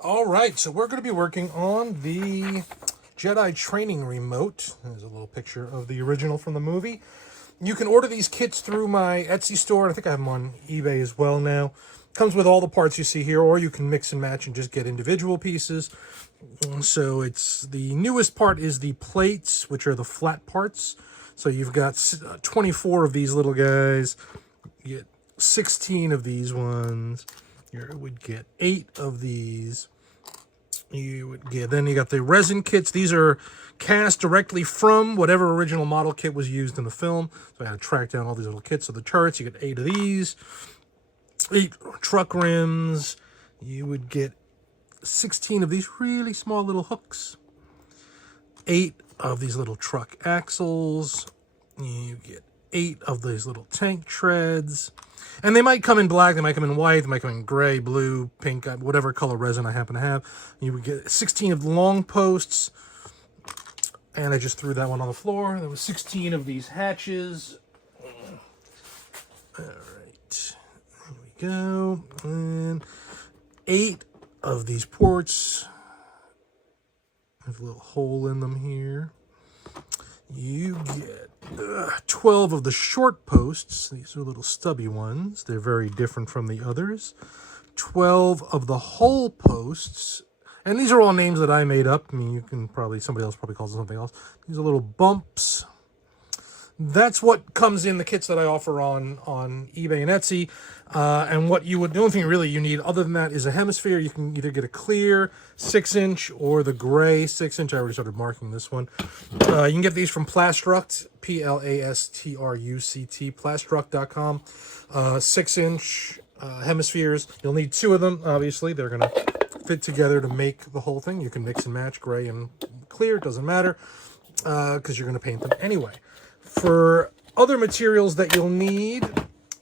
All right, so we're going to be working on the Jedi training remote. There's a little picture of the original from the movie. You can order these kits through my Etsy store. I think I have them on eBay as well now. Comes with all the parts you see here, or you can mix and match and just get individual pieces. So it's the newest part is the plates, which are the flat parts. So you've got 24 of these little guys. You get 16 of these ones. You would get 8 of these. You would get, then you got the resin kits. These are cast directly from whatever original model kit was used in the film. So I had to track down all these little kits of the turrets. You get 8 of these. 8 truck rims. You would get 16 of these really small little hooks. 8 of these little truck axles. You get 8 of these little tank treads. And they might come in black, they might come in white, they might come in gray, blue, pink, whatever color resin I happen to have. You would get 16 of the long posts. And I just threw that one on the floor. There was 16 of these hatches. All right, here we go. And 8 of these ports. There's a little hole in them here. You get 12 of the short posts. These are little stubby ones. They're very different from the others. 12 of the hole posts. And these are all names that I made up. I mean, you can probably, somebody else probably calls it something else. These are little bumps. That's what comes in the kits that I offer on eBay and Etsy. And what you would, the only thing really you need other than that is a hemisphere. You can either get a clear 6-inch or the gray 6-inch. I already started marking this one. You can get these from Plastruct, Plastruct, plastruct.com. 6-inch hemispheres. You'll need 2 of them, obviously. They're going to fit together to make the whole thing. You can mix and match gray and clear. It doesn't matter because you're going to paint them anyway. For other materials that you'll need,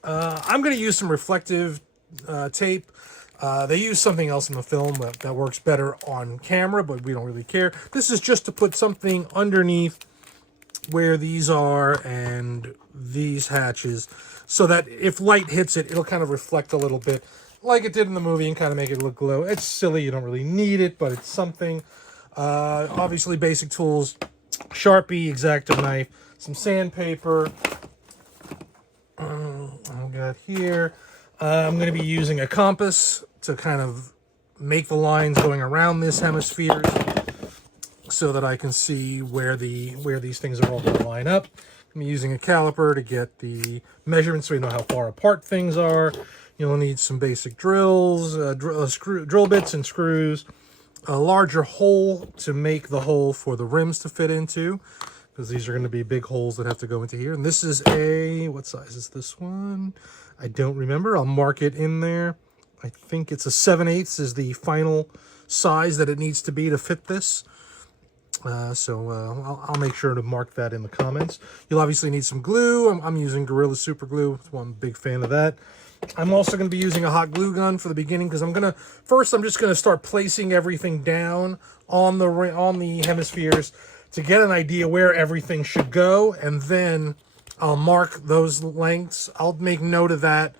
I'm going to use some reflective tape. They use something else in the film that works better on camera, but we don't really care. This is just to put something underneath where these are and these hatches so that if light hits it, it'll kind of reflect a little bit like it did in the movie and kind of make it look glow. It's silly. You don't really need it, but it's something. Obviously, basic tools, Sharpie, X-Acto knife, some sandpaper. I've got here. I'm going to be using a compass to kind of make the lines going around this hemisphere so that I can see where these things are all going to line up. I'm using a caliper to get the measurements so we know how far apart things are. You'll need some basic drills, drill bits and screws, a larger hole to make the hole for the rims to fit into, because these are going to be big holes that have to go into here. And this is a, what size is this one? I don't remember. I'll mark it in there. I think it's a 7/8 is the final size that it needs to be to fit this. I'll make sure to mark that in the comments. You'll obviously need some glue. I'm using Gorilla Super Glue. So I'm a big fan of that. I'm also going to be using a hot glue gun for the beginning because I'm just going to start placing everything down on the hemispheres to get an idea where everything should go, and then I'll mark those lengths. I'll make note of that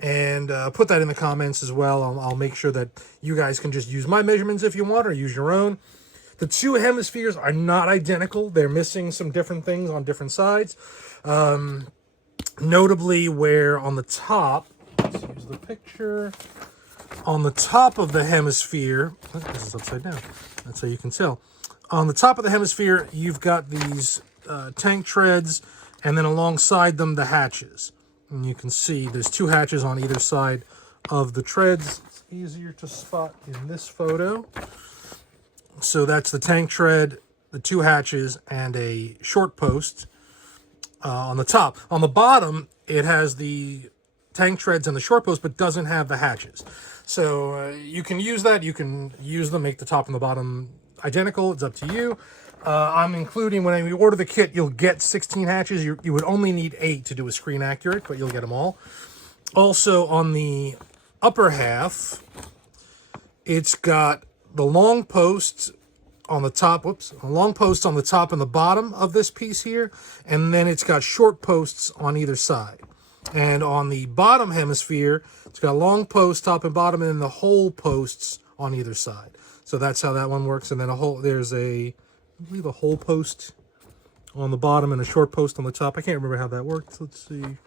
and put that in the comments as well. I'll make sure that you guys can just use my measurements if you want or use your own. The 2 hemispheres are not identical. They're missing some different things on different sides. Notably where on the top, let's use the picture, on the top of the hemisphere, this is upside down, that's how you can tell. On the top of the hemisphere, you've got these tank treads, and then alongside them, the hatches. And you can see there's 2 hatches on either side of the treads. It's easier to spot in this photo. So that's the tank tread, the 2 hatches, and a short post on the top. On the bottom, it has the tank treads and the short post, but doesn't have the hatches. So you can use that. You can use them, make the top and the bottom identical. It's up to you. I'm including, when you order the kit, you'll get 16 hatches. You would only need 8 to do a screen accurate, but you'll get them all. Also, on the upper half, it's got the long posts on the top, a long post on the top and the bottom of this piece here, and then it's got short posts on either side. And on the bottom hemisphere, it's got long posts top and bottom, and then the hole posts on either side. So that's how that one works. And then there's I believe a hole post on the bottom and a short post on the top. I can't remember how that works. Let's see.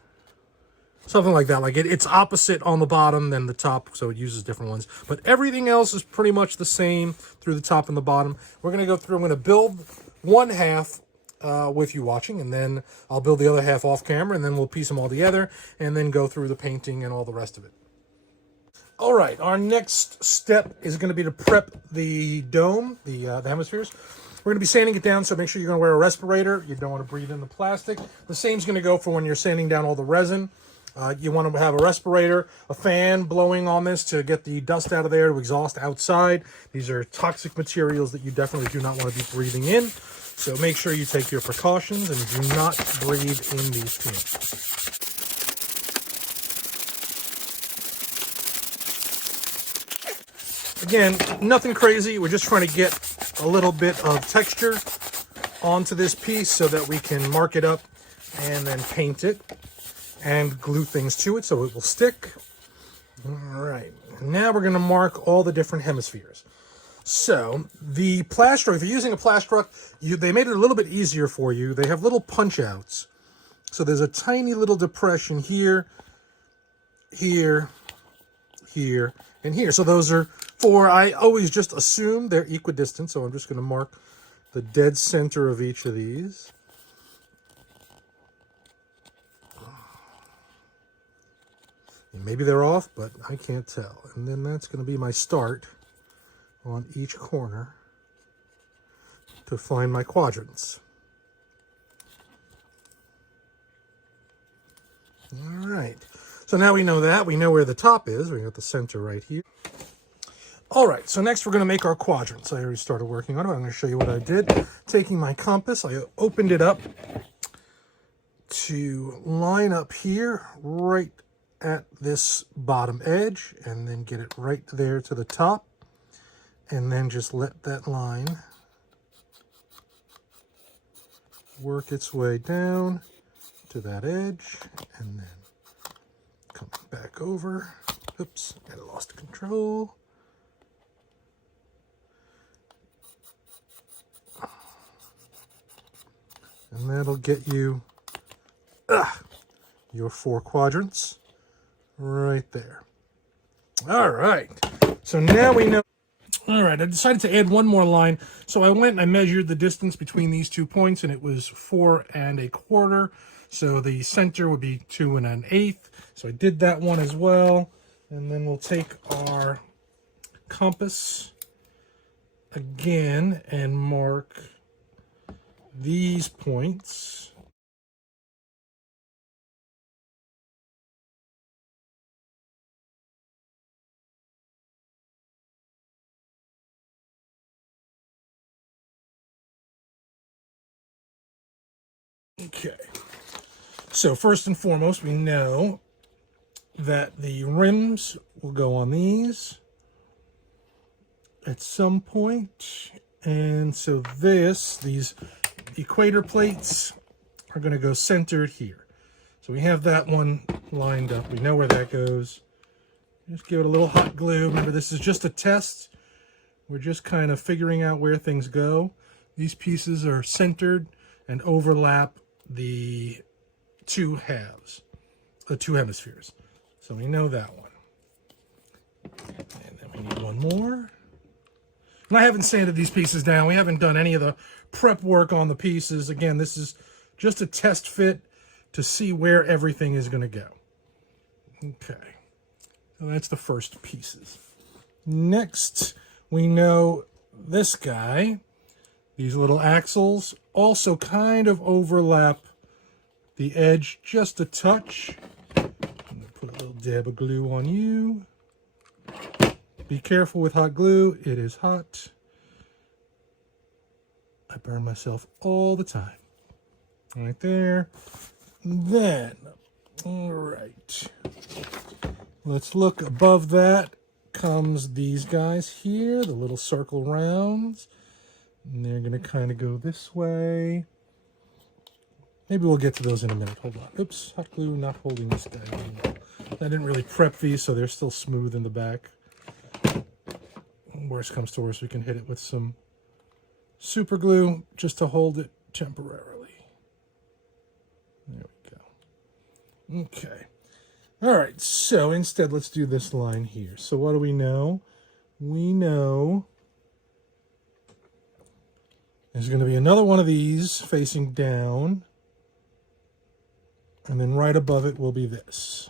Something like that. Like it's opposite on the bottom than the top, so it uses different ones. But everything else is pretty much the same through the top and the bottom. We're going to go through. I'm going to build one half with you watching, and then I'll build the other half off camera, and then we'll piece them all together, and then go through the painting and all the rest of it. All right, our next step is going to be to prep the dome, the hemispheres. We're going to be sanding it down, so make sure you're going to wear a respirator. You don't want to breathe in the plastic. The same's going to go for when you're sanding down all the resin. You want to have a respirator, a fan blowing on this to get the dust out of there, to exhaust outside. These are toxic materials that you definitely do not want to be breathing in. So make sure you take your precautions and do not breathe in these fumes. Again, nothing crazy. We're just trying to get a little bit of texture onto this piece so that we can mark it up and then paint it and glue things to it so it will stick. All right, now we're going to mark all the different hemispheres. So the plaster, if you're using a plaster, they made it a little bit easier for you. They have little punch outs. So there's a tiny little depression here, here, here, and here. So those are I always just assume they're equidistant. So I'm just going to mark the dead center of each of these. Maybe they're off, but I can't tell. And then that's going to be my start on each corner to find my quadrants. All right. So now we know that. We know where the top is. We got the center right here. All right. So next we're going to make our quadrants. I already started working on it. I'm going to show you what I did. Taking my compass, I opened it up to line up here right at this bottom edge, and then get it right there to the top, and then just let that line work its way down to that edge, and then come back over. Oops, I lost control. And that'll get you your 4 quadrants. Right there. All right. So now we know. All right. I decided to add one more line. So I went and I measured the distance between these 2 points, and it was 4 1/4. So the center would be 2 1/8. So I did that one as well. And then we'll take our compass again and mark these points. Okay, so first and foremost, we know that the rims will go on these at some point. And so these equator plates are going to go centered here. So we have that one lined up. We know where that goes. Just give it a little hot glue. Remember, this is just a test. We're just kind of figuring out where things go. These pieces are centered and overlap the 2 halves, the 2 hemispheres. So we know that one. And then we need one more. And I haven't sanded these pieces down. We haven't done any of the prep work on the pieces. Again, this is just a test fit to see where everything is going to go. Okay. So that's the first pieces. Next, we know this guy. These little axles also kind of overlap the edge just a touch. I'm going to put a little dab of glue on you. Be careful with hot glue. It is hot. I burn myself all the time. Right there. Then, all right. Let's look above that. Comes these guys here, the little circle rounds. And they're going to kind of go this way. Maybe we'll get to those in a minute. Hold on. Oops, hot glue not holding this down. I didn't really prep these, so they're still smooth in the back. Worst comes to worst, we can hit it with some super glue just to hold it temporarily. There we go. Okay. All right, so instead, let's do this line here. So what do we know? We know there's going to be another one of these facing down, and then right above it will be this.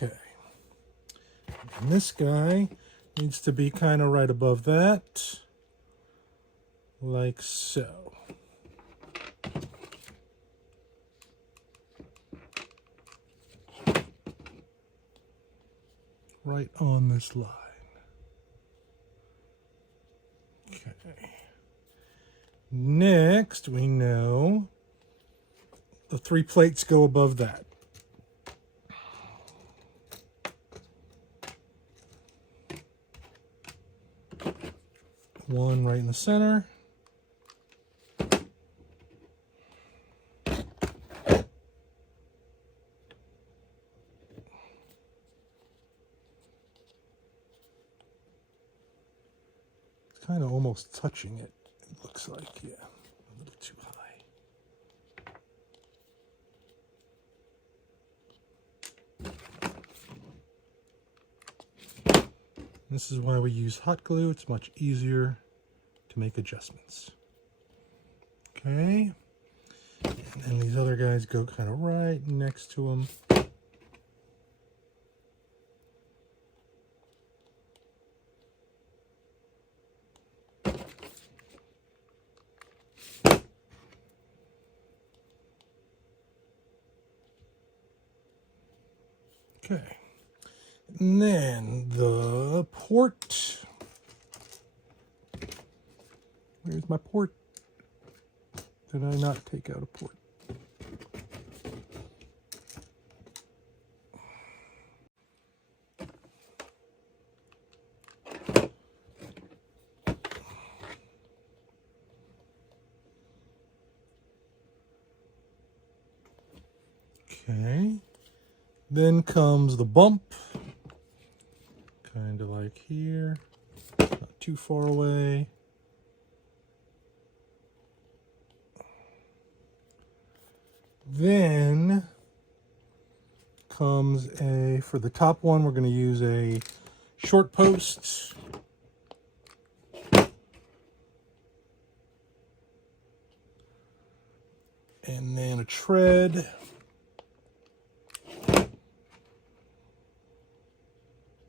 Okay. And this guy needs to be kind of right above that, like so. Right on this line. Okay. Next, we know the 3 plates go above that. One right in the center. It's kind of almost touching it, it looks like, yeah, a little too high. This is why we use hot glue. It's much easier to make adjustments. Okay. And then these other guys go kind of right next to them. Okay. And then the port. Where's my port? Did I not take out a port? Okay. Then comes the bump. Kind of like here. Not too far away. Then comes for the top one, we're going to use a short post. And then a tread.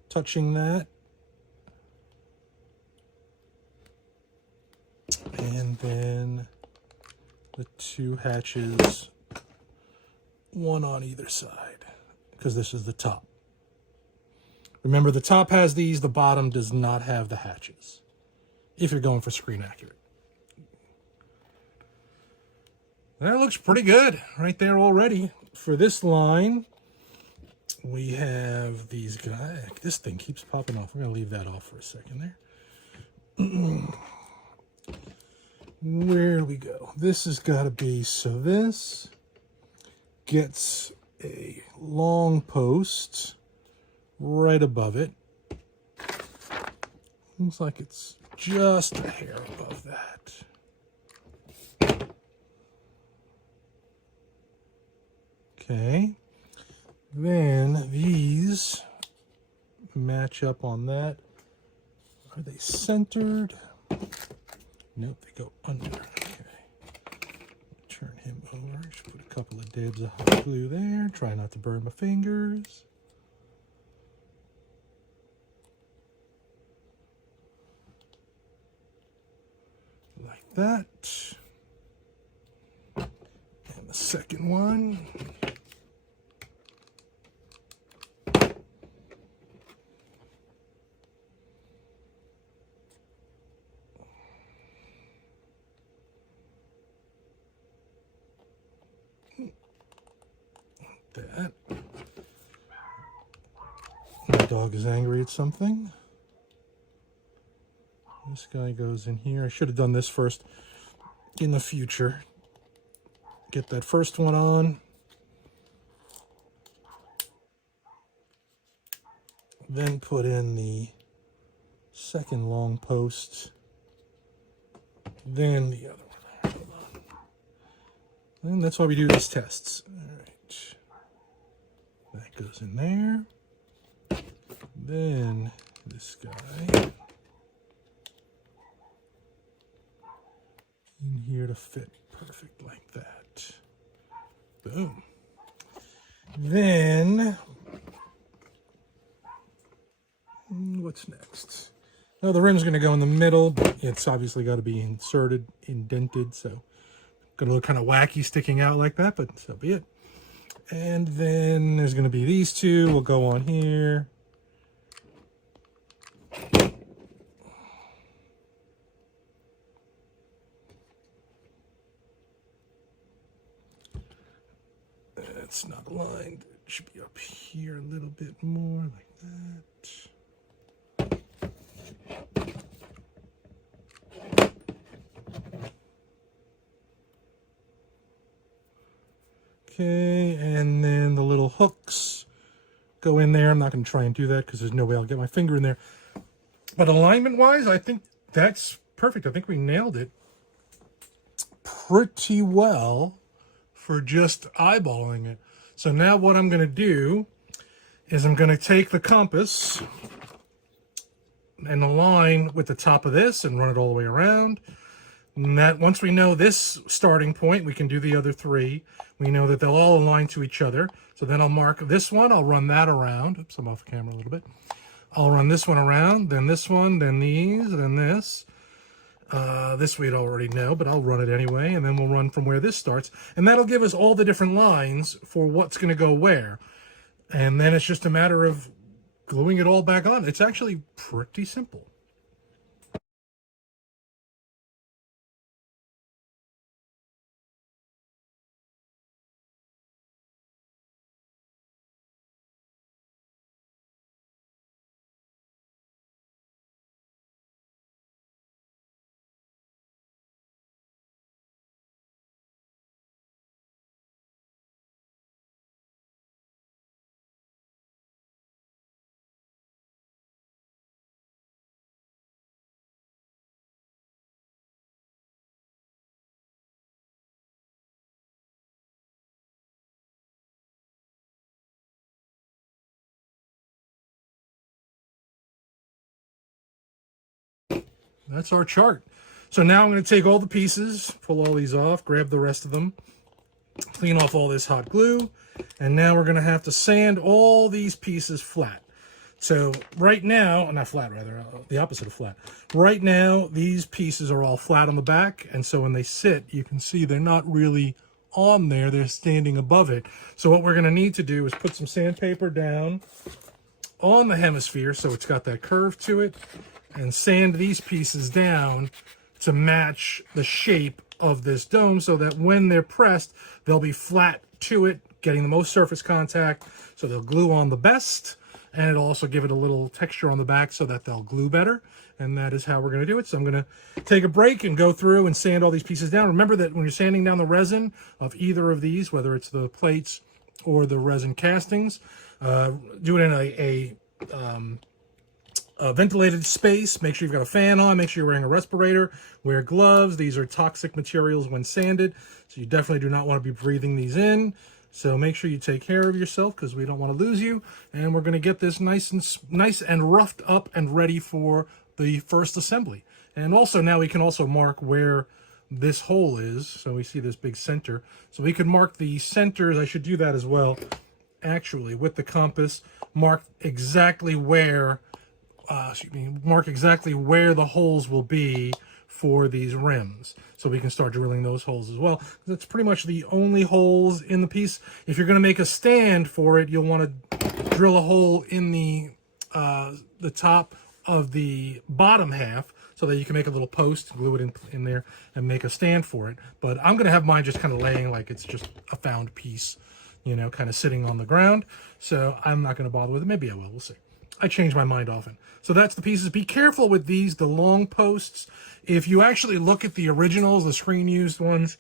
Touching that. And then the 2 hatches, one on either side, because this is the top. Remember, the top has these, the bottom does not have the hatches, if you're going for screen accurate. That looks pretty good right there already. For this line, we have these guys. This thing keeps popping off. We're going to leave that off for a second there. Where do we go? This has got to be, so this gets a long post right above it. Looks like it's just a hair above that. Okay. Then these match up on that. Are they centered? Nope, they go under. Okay. Turn him over. Just put a couple of dabs of hot glue there. Try not to burn my fingers. Like that. And the second one. that. My dog is angry at something. This guy goes in here. I should have done this first in the future. Get that first one on. Then put in the second long post. Then the other one. Hold on. And that's why we do these tests. All right. That goes in there. Then this guy in here to fit perfect like that. Boom. Then what's next? Well, the rim's going to go in the middle, but it's obviously got to be inserted, indented, so going to look kind of wacky sticking out like that, but so be it. And then there's going to be these two. We'll go on here. It's not aligned. It should be up here a little bit more, like that. Okay, and then the little hooks go in there. I'm not going to try and do that because there's no way I'll get my finger in there. But alignment-wise, I think that's perfect. I think we nailed it pretty well for just eyeballing it. So now what I'm going to do is I'm going to take the compass and align with the top of this and run it all the way around. And that once we know this starting point, we can do the other three. We know that they'll all align to each other. So then I'll mark this one. I'll run that around. Oops, I'm off the camera a little bit. I'll run this one around, then this one, then these, then this. This we'd already know, but I'll run it anyway, and then we'll run from where this starts. And that'll give us all the different lines for what's going to go where. And then it's just a matter of gluing it all back on. It's actually pretty simple. That's our chart. So now I'm going to take all the pieces, pull all these off, grab the rest of them, clean off all this hot glue, and now we're going to have to sand all these pieces flat. So right now, not flat rather, the opposite of flat. Right now, these pieces are all flat on the back, and so when they sit, you can see they're not really on there, they're standing above it. So what we're going to need to do is put some sandpaper down on the hemisphere so it's got that curve to it, and sand these pieces down to match the shape of this dome so that when they're pressed, they'll be flat to it, getting the most surface contact, so they'll glue on the best, and it'll also give it a little texture on the back so that they'll glue better. And that is how we're going to do it. So I'm going to take a break and go through and sand all these pieces down. Remember that when you're sanding down the resin of either of these, whether it's the plates or the resin castings, do it in a ventilated space. Make sure you've got a fan on. Make sure you're wearing a respirator. Wear gloves. These are toxic materials when sanded, so you definitely do not want to be breathing these in. So make sure you take care of yourself because we don't want to lose you. And we're going to get this nice and roughed up and ready for the first assembly. And also now we can also mark where this hole is. So we see this big center. So we can mark the centers. I should do that as well. Actually, with the compass, mark exactly where the holes will be for these rims, so we can start drilling those holes as well. That's pretty much the only holes in the piece. If you're going to make a stand for it, you'll want to drill a hole in the top of the bottom half so that you can make a little post, glue it in there, and make a stand for it. But I'm going to have mine just kind of laying like it's just a found piece. you know, kind of sitting on the ground. So I'm not going to bother with it. Maybe I will. We'll see. I change my mind often. So that's the pieces. Be careful with these, the long posts. If you actually look at the originals, the screen-used ones,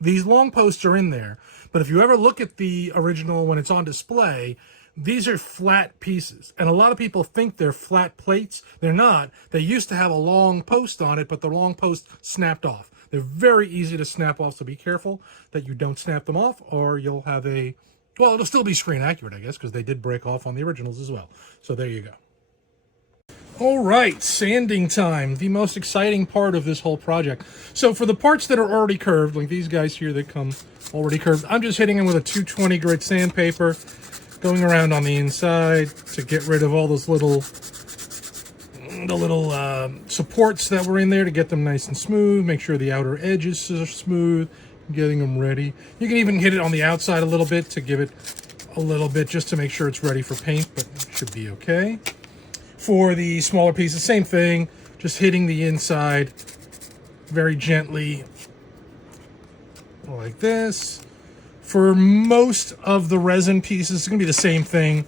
these long posts are in there. But if you ever look at the original when it's on display, these are flat pieces. And a lot of people think they're flat plates. They're not. They used to have a long post on it, but the long post snapped off. They're very easy to snap off, so be careful that you don't snap them off, or you'll have a... Well, it'll still be screen accurate, I guess, because they did break off on the originals as well. So there you go. All right, sanding time, the most exciting part of this whole project. So for the parts that are already curved, like these guys here that come already curved, I'm just hitting them with a 220 grit sandpaper, going around on the inside to get rid of all those little supports that were in there, to get them nice and smooth, make sure the outer edges are smooth, getting them ready. You can even hit it on the outside a little bit to give it a little bit, just to make sure it's ready for paint, but it should be okay. For the smaller pieces, same thing, just hitting the inside very gently like this. For most of the resin pieces, it's going to be the same thing.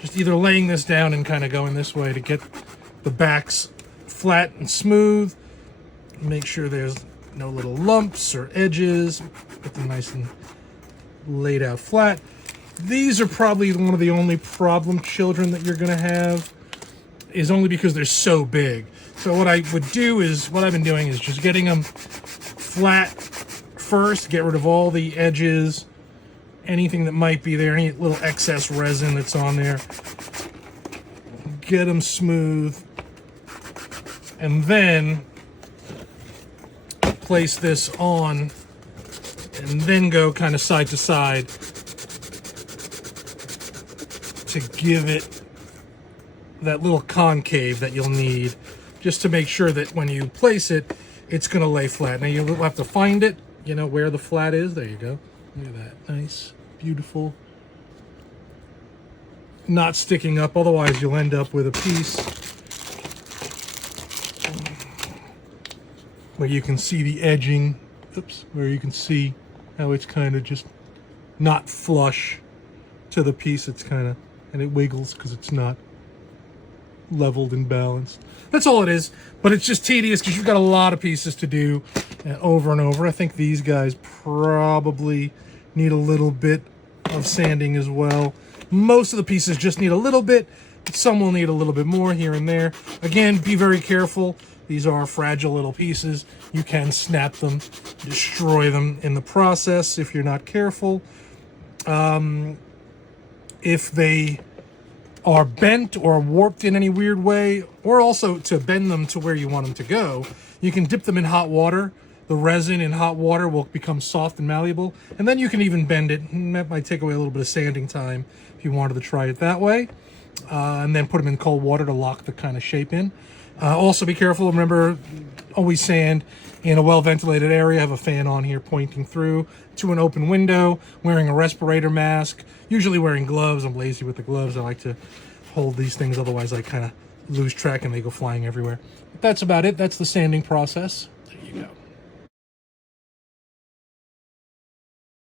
Just either laying this down and kind of going this way to get the backs flat and smooth. Make sure there's no little lumps or edges. Get them nice and laid out flat. These are probably one of the only problem children that you're going to have, is only because they're so big. So what I would do is, what I've been doing is just getting them flat first, get rid of all the edges, anything that might be there, any little excess resin that's on there. Get them smooth. And then place this on, and then go kind of side to side to give it that little concave that you'll need, just to make sure that when you place it, it's going to lay flat. Now you'll have to find it, you know, where the flat is. There you go. Look at that. Nice, beautiful. Not sticking up, otherwise you'll end up with a piece where you can see the edging. Oops, where you can see how it's kind of just not flush to the piece. It's kind of, and it wiggles because it's not leveled and balanced. That's all it is, but it's just tedious because you've got a lot of pieces to do over and over. I think these guys probably need a little bit of sanding as well. Most of the pieces just need a little bit. Some will need a little bit more here and there. Again, be very careful. These are fragile little pieces. You can snap them, destroy them in the process if you're not careful. If they are bent or warped in any weird way, or also to bend them to where you want them to go, you can dip them in hot water. The resin in hot water will become soft and malleable, and then you can even bend it. And that might take away a little bit of sanding time if you wanted to try it that way. And then put them in cold water to lock the kind of shape in. Also be careful, remember, always sand in a well-ventilated area. Have a fan on here pointing through to an open window, wearing a respirator mask, usually wearing gloves. I'm lazy with the gloves. I like to hold these things, otherwise I kind of lose track and they go flying everywhere. But that's about it. That's the sanding process. There you go.